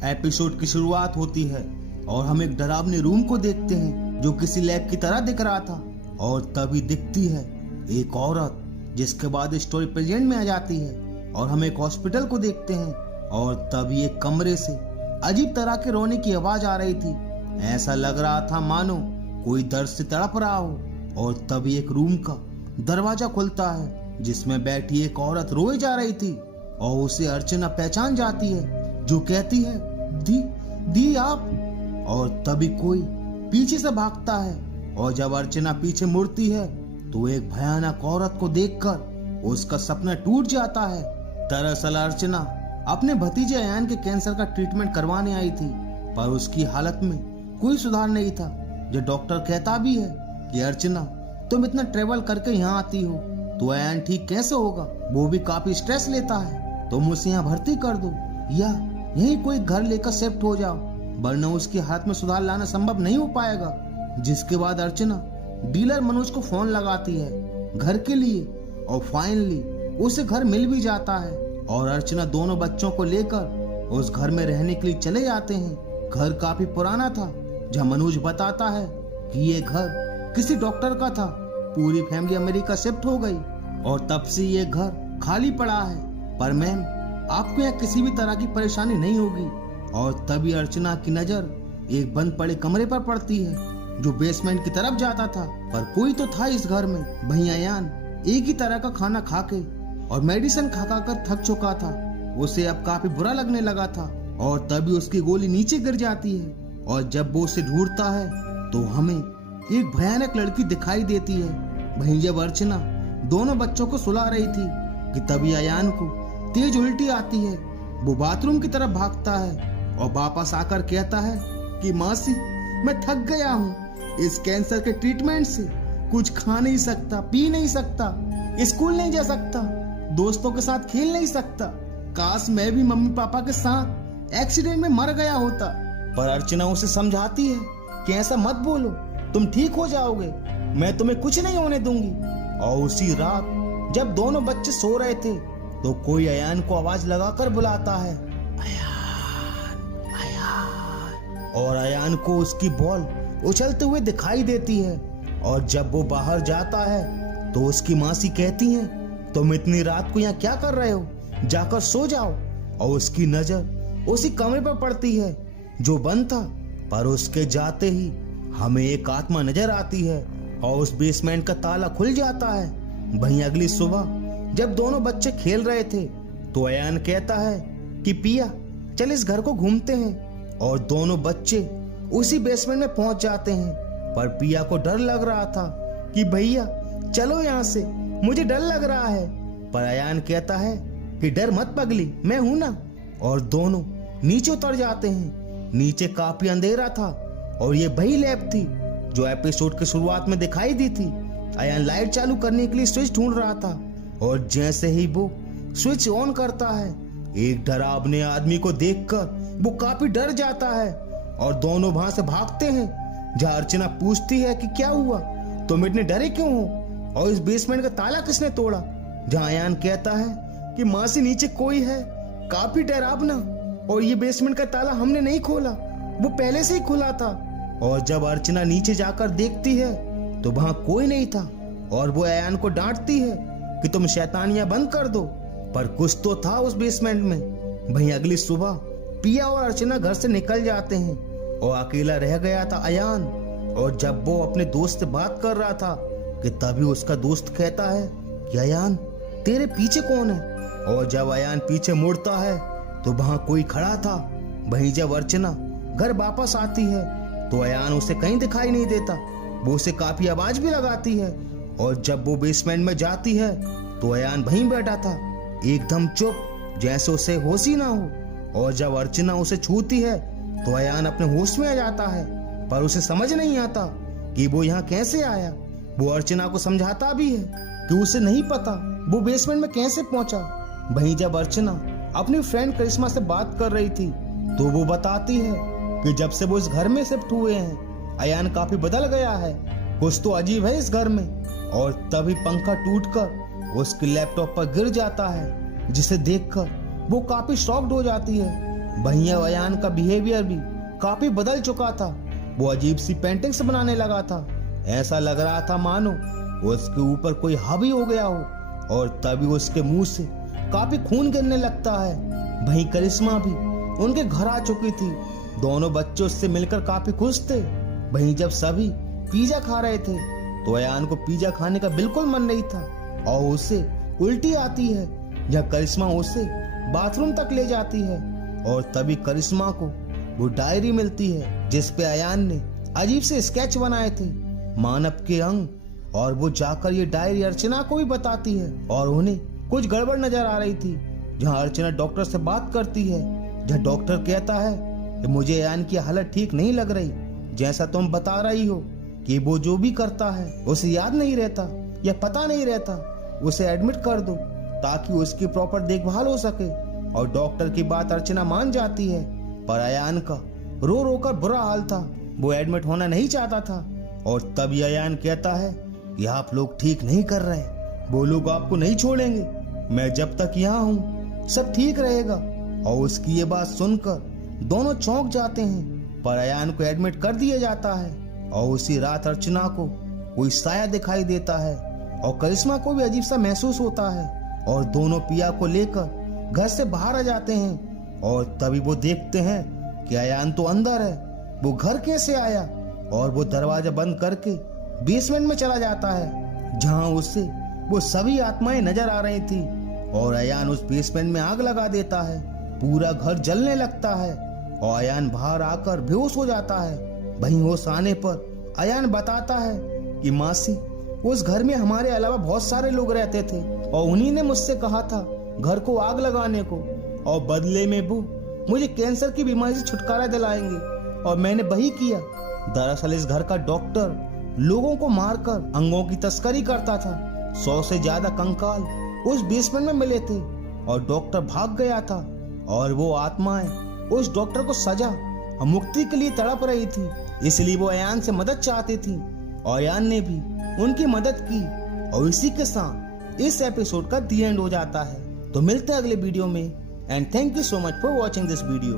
Episode की शुरुआत होती है और हम एक डरावने रूम को देखते हैं जो किसी लैब की तरह दिख रहा था। और तभी दिखती है एक औरत, जिसके बाद स्टोरी प्रेजेंट में आ जाती है और हम एक हॉस्पिटल को देखते हैं। और तभी एक कमरे से अजीब तरह के रोने की आवाज आ रही थी। ऐसा लग रहा था मानो कोई दर्द से तड़प रहा हो। और तभी एक रूम का दरवाजा खुलता है जिसमें बैठी एक औरत रोए जा रही थी और उसे अर्चना पहचान जाती है, जो कहती है दी आप। और तभी कोई पीछे से भागता है और जब अर्चना पीछे मुड़ती है तो एक भयानक औरत को देखकर उसका सपना टूट जाता है। दरअसल अर्चना अपने भतीजे अयान के कैंसर का ट्रीटमेंट करवाने आई थी, पर उसकी हालत में कोई सुधार नहीं था। जो डॉक्टर कहता भी है कि अर्चना तुम इतना ट्रेवल करके यहाँ आती हो तो अयान ठीक कैसे होगा, वो भी काफी स्ट्रेस लेता है, तुम उसे यहाँ भर्ती कर दो या यहीं कोई घर लेकर शिफ्ट हो जाओ, वरना उसकी हालत में सुधार लाना संभव नहीं हो पाएगा। जिसके बाद अर्चना डीलर मनोज को फोन लगाती है घर के लिए और फाइनली उसे घर मिल भी जाता है और अर्चना दोनों बच्चों को लेकर उस घर में रहने के लिए चले जाते हैं। घर काफी पुराना था, जहाँ मनोज बताता है कि ये घर किसी डॉक्टर का था, पूरी फैमिली अमेरिका शिफ्ट हो गई और तब से ये घर खाली पड़ा है, पर मैम आपको यहाँ किसी भी तरह की परेशानी नहीं होगी। और तभी अर्चना की नजर एक बंद पड़े कमरे पर पड़ती है जो बेसमेंट की तरफ जाता था, पर कोई तो था इस घर में। वहीं अयान एक ही तरह का खाना खाके और मेडिसिन खा कर थक चुका था, उसे अब काफी बुरा लगने लगा था। और तभी उसकी गोली नीचे गिर जाती है और जब वो उसे ढूंढता है तो हमें एक भयानक लड़की दिखाई देती है। वहीं जब अर्चना दोनों बच्चों को सुला रही थी कि तभी अयान को तेज उल्टी आती है। वो बाथरूम की तरफ भागता है और वापस आकर कहता है कि मासी मैं थक गया हूँ इस कैंसर के ट्रीटमेंट से, कुछ खा नहीं सकता, पी नहीं सकता, स्कूल नहीं जा सकता, दोस्तों के साथ खेल नहीं सकता, काश मैं भी मम्मी पापा के साथ एक्सीडेंट में मर गया होता। पर अर्चना उसे समझाती है कि ऐसा मत बोलो, तुम ठीक हो जाओगे, मैं तुम्हें कुछ नहीं होने दूंगी। और उसी रात जब दोनों बच्चे सो रहे थे तो कोई अयान को आवाज लगाकर बुलाता है, अयान अयान। और अयान को उसकी बॉल उछलते हुए दिखाई देती है। और जब वो बाहर जाता है तो उसकी मासी कहती है तुम इतनी रात को यहाँ क्या कर रहे हो, जाकर सो जाओ। और उसकी नजर उसी कमरे पर पड़ती है जो बंद था, पर उसके जाते ही हमें एक आत्मा नजर आती है और उस बेसमेंट का ताला खुल जाता है। वहीं अगली सुबह जब दोनों बच्चे खेल रहे थे तो अयान कहता है कि पिया चल इस घर को घूमते हैं। और दोनों बच्चे उसी बेसमेंट में पहुंच जाते हैं, पर पिया को डर लग रहा था कि भैया चलो यहाँ से, मुझे डर लग रहा है। पर अयान कहता है कि डर मत पगली, मैं हूं ना। और दोनों नीचे उतर जाते हैं। नीचे काफी अंधेरा था और ये वही लैब थी जो एपिसोड की शुरुआत में दिखाई दी थी। अयान लाइट चालू करने के लिए स्विच ढूंढ रहा था और जैसे ही वो स्विच ऑन करता है एक डरावने आदमी को देखकर वो काफी डर जाता है और दोनों वहां से भागते हैं। जहाँ अर्चना पूछती है कि क्या हुआ, तुम इतने डरे क्यों हो और इस बेसमेंट का ताला किसने तोड़ा। जहाँ अयान कहता है कि मासी नीचे कोई है, काफी डरावना, और ये बेसमेंट का ताला हमने नहीं खोला, वो पहले से ही खुला था। और जब अर्चना नीचे जाकर देखती है तो वहां कोई नहीं था और वो अयान को डांटती है कि तुम शैतानियां बंद कर दो, पर कुछ तो था उस बेसमेंट में। वहीं अगली सुबह पिया और अर्चना घर से निकल जाते हैं और अकेला रह गया था अयान। और जब वो अपने दोस्त से बात कर रहा था कि तभी उसका दोस्त कहता है कि अयान तेरे पीछे कौन है। और जब अयान पीछे मुड़ता है तो वहां कोई खड़ा था। वहीं जब अर्चना घर वापस आती है तो अयान उसे कहीं दिखाई नहीं देता। वो उसे काफी आवाज भी लगाती है और जब वो बेसमेंट में जाती है तो अयान वहीं बैठा था एकदम चुप, जैसे उसे होश ही ना हो। और जब अर्चना उसे छूती है तो अयान अपने होश में आ जाता है, पर उसे समझ नहीं आता कि वो यहाँ कैसे आया। वो अर्चना को समझाता भी है कि उसे नहीं पता वो बेसमेंट में कैसे पहुंचा। वहीं जब अर्चना अपनी फ्रेंड करिश्मा से बात कर रही थी तो वो बताती है कि जब से वो इस घर में शिफ्ट हुए हैं अयान काफी बदल गया है, कुछ तो अजीब है इस घर में। और तभी पंखा टूटकर उसके लैपटॉप पर गिर जाता है, जिसे देखकर वो काफी शॉक्ड हो जाती है वहीं अयान का बिहेवियर भी काफी बदल चुका था। वो अजीब सी पेंटिंग्स बनाने लगा था। ऐसा लग रहा था मानो उसके ऊपर कोई हावी हो गया हो और तभी उसके मुंह से काफी खून गिरने लगता है। वहीं करिश्मा भी उनके घर आ चुकी थी। दोनों बच्चे उससे मिलकर काफी खुश थे। वहीं जब सभी पिज्जा खा रहे थे तो अयान को पिज्जा खाने का बिल्कुल मन नहीं था और उसे उल्टी आती है। जब करिश्मा उसे बाथरूम तक ले जाती है और तभी करिश्मा को वो डायरी मिलती है जिस पे अयान ने अजीब से स्केच बनाए थे मानव के अंग, और वो जाकर ये डायरी अर्चना को भी बताती है और उन्हें कुछ गड़बड़ नजर आ रही थी। जहां अर्चना डॉक्टर से बात करती है, जहां डॉक्टर कहता है कि मुझे अयान की हालत ठीक नहीं लग रही, जैसा तुम बता रही हो कि वो जो भी करता है उसे याद नहीं रहता या पता नहीं रहता, उसे एडमिट कर दो ताकि उसकी प्रॉपर देखभाल हो सके। और डॉक्टर की बात अर्चना मान जाती है, पर अयान का रो रो कर बुरा हाल था। वो एडमिट होना नहीं चाहता था और तभी अयान कहता है कि आप लोग ठीक नहीं कर रहे, वो लोग आपको नहीं छोड़ेंगे, मैं जब तक यहाँ हूँ सब ठीक रहेगा। और उसकी ये बात सुनकर दोनों चौंक जाते हैं, पर अयान को एडमिट कर दिया जाता है। और उसी रात अर्चना को कोई साया दिखाई देता है और करिश्मा को भी अजीब सा महसूस होता है और दोनों पिया को लेकर घर से बाहर आ जाते हैं। और तभी वो देखते हैं कि अयान तो अंदर है, वो घर कैसे आया, और वो दरवाजा बंद करके बेसमेंट में चला जाता है जहां उससे वो सभी आत्माएं नजर आ रही थी। और अयान उस बेसमेंट में आग लगा देता है, पूरा घर जलने लगता है और अयान बाहर आकर बेहोश हो जाता है। वहीं होश आने पर अयान बताता है कि मासी, उस घर में हमारे अलावा बहुत सारे लोग रहते थे और उन्हीं ने मुझसे कहा था घर को आग लगाने को, और बदले में वो मुझे कैंसर की बीमारी से छुटकारा दिलाएंगे, और मैंने वही किया। दरअसल इस घर का डॉक्टर लोगों को मारकर अंगों की तस्करी करता था। 100 से ज्यादा कंकाल उस बेसमेंट में मिले थे और डॉक्टर भाग गया था, और वो आत्माएं उस डॉक्टर को सजा और मुक्ति के लिए तड़प रही थी। इसलिए वो अयान से मदद चाहती थी और अयान ने भी उनकी मदद की। और इसी के साथ इस एपिसोड का दी एंड हो जाता है। तो मिलते हैं अगले वीडियो में, and thank you so much for watching this video.